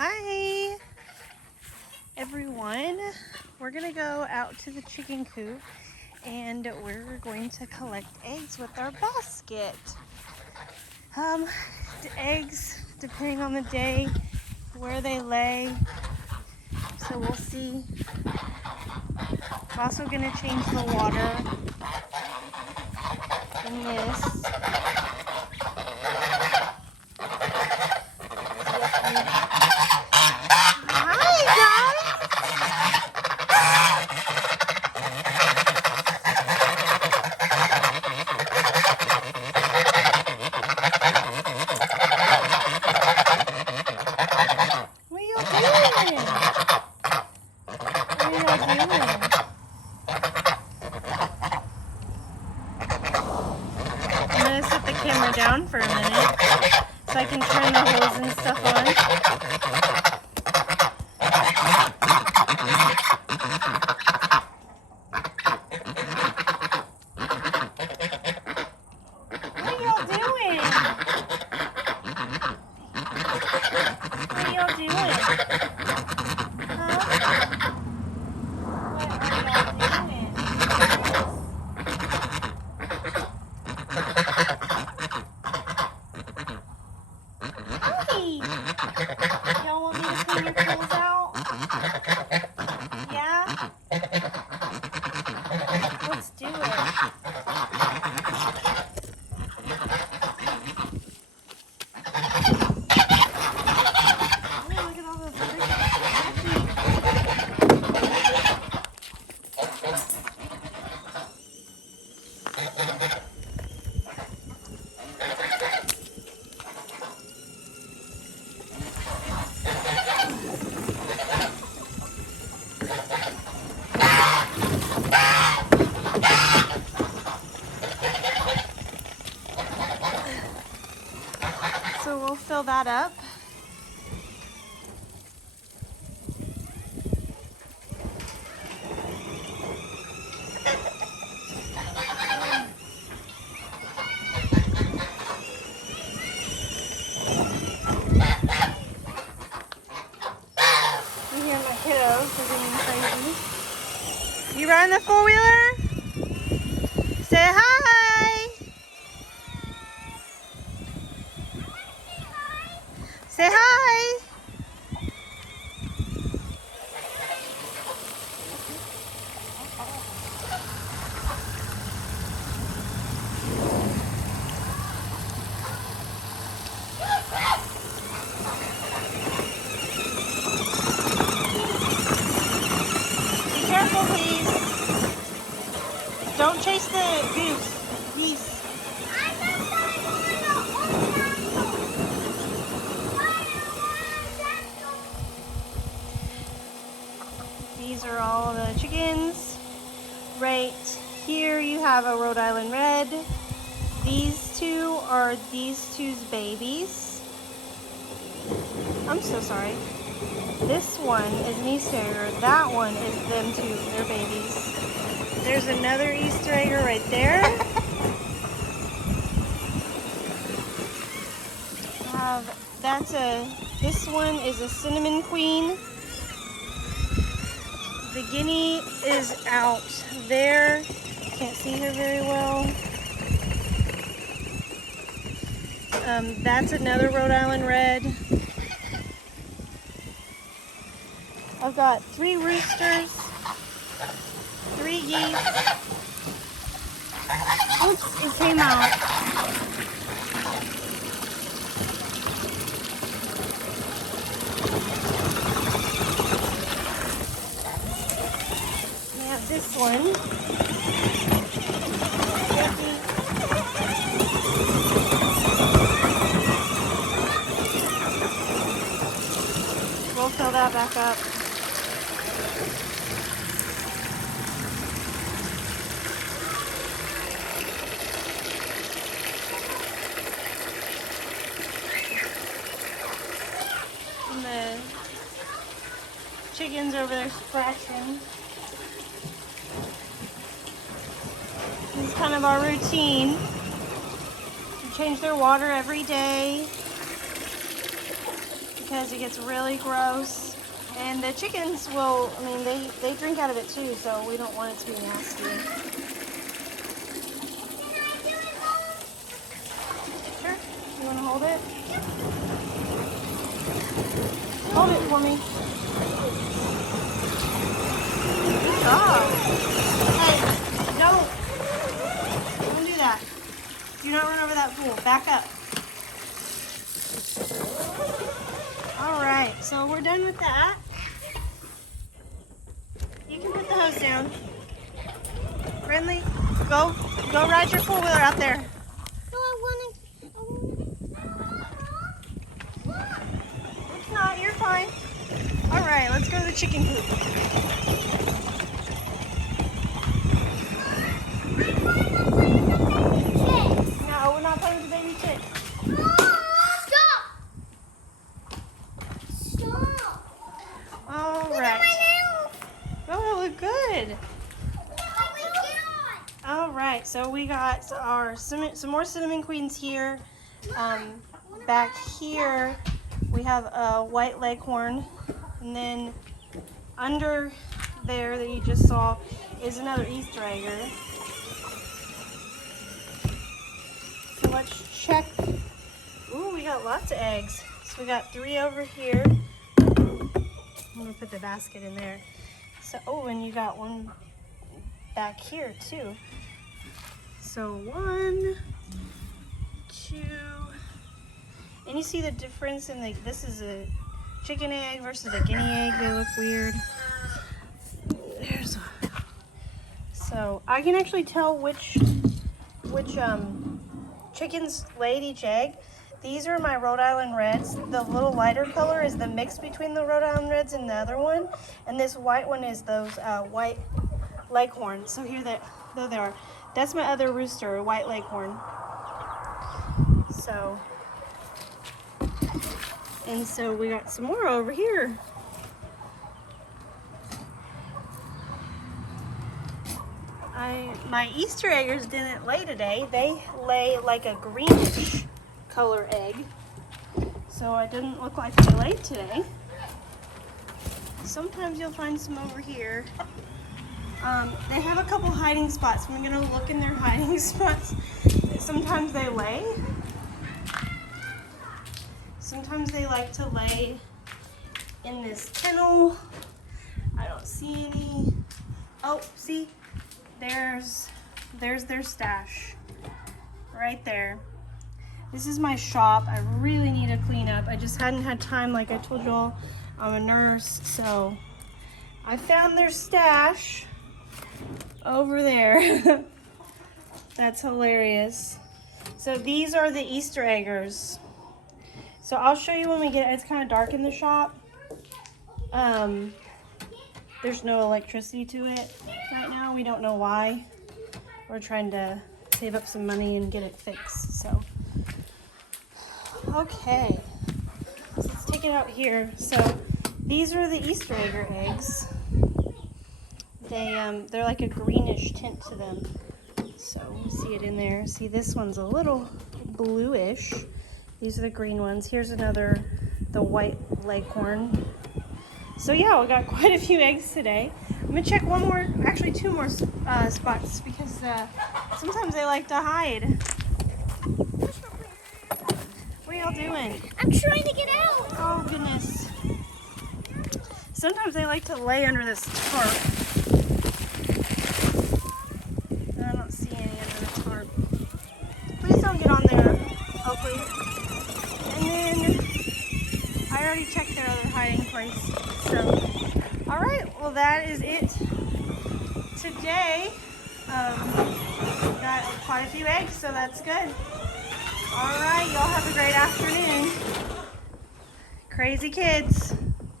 Hi everyone, we're gonna go out to the chicken coop and we're going to collect eggs with our basket. The eggs, depending on the day, where they lay, so we'll see. I'm also gonna change the water in this. Camera down for a minute so I can turn the hose and stuff on. What are y'all doing? What are y'all doing? Huh? What are y'all doing? Y'all want me to clean your pools out? Yeah? Let's do it. Oh, look at all those So we'll fill that up. You hear my kiddos, they're getting crazy. You riding the four-wheeler? Say hi! Say hi! Be careful, please. Don't chase the geese. These are all the chickens. Right here you have a Rhode Island Red. These two are these two's babies. I'm so sorry. This one is an Easter egger. That one is them two, their babies. There's another Easter egger right there. This one is a cinnamon queen. The guinea is out there. Can't see her very well. That's another Rhode Island Red. I've got 3 roosters, 3 geese. Oops, it came out. We have this one. We'll fill that back up. And the chickens over there scratching. This is kind of our routine. We change their water every day. because it gets really gross. And the chickens will, I mean, they drink out of it too, so we don't want it to be nasty. Sure. You want to hold it? Hold it for me. Good job. Hey, no. Don't do that. Do not run over that pool. Back up. All right, so we're done with that. You can put the hose down. Friendly, go ride your four-wheeler out there. No, I want to. It's not, you're fine. All right, let's go to the chicken coop. No, we're not playing with the baby chick. Stop! All Look right. at my nails! Oh, look good. Oh my God! All right, so we got some more cinnamon queens here. Back here, we have a white leghorn, and then under there that you just saw is another Easter egger. So let's check. Ooh, we got lots of eggs. So we got 3 over here. I'm gonna put the basket in there. So, oh, and you got one back here too. So 1, 2, and you see the difference in this is a chicken egg versus a guinea egg. They look weird. So I can actually tell which chickens laid each egg. These are my Rhode Island Reds. The little lighter color is the mix between the Rhode Island Reds and the other one. And this white one is those white leghorns. So here they are. That's my other rooster, a white leghorn. So, and so we got some more over here. My Easter eggers didn't lay today. They lay like a greenish color egg. So it didn't look like they laid today. Sometimes you'll find some over here. They have a couple hiding spots. I'm gonna look in their hiding spots. Sometimes they lay. Sometimes they like to lay in this kennel. I don't see any. Oh, see, there's their stash right there. This is my shop. I really need to clean up. I just hadn't had time, like I told y'all. I'm a nurse, so I found their stash over there. That's hilarious. So these are the Easter eggers. So I'll show you when we get, it's kind of dark in the shop. There's no electricity to it right now. We don't know why. We're trying to save up some money and get it fixed, so. Okay, so let's take it out here. So these are the Easter egger eggs. They're like a greenish tint to them. So you see it in there. See, this one's a little bluish. These are the green ones. Here's another, the white leghorn. So yeah, we got quite a few eggs today. I'm gonna check one more, actually 2 more spots because sometimes they like to hide. What are y'all doing? I'm trying to get out. Oh goodness. Sometimes they like to lay under this tarp. I don't see any under the tarp. Please don't get on there, Oakley. And then I already checked their other hiding place. So, all right, well that is it today. Got quite a few eggs, so that's good. All right, y'all have a great afternoon. Crazy kids.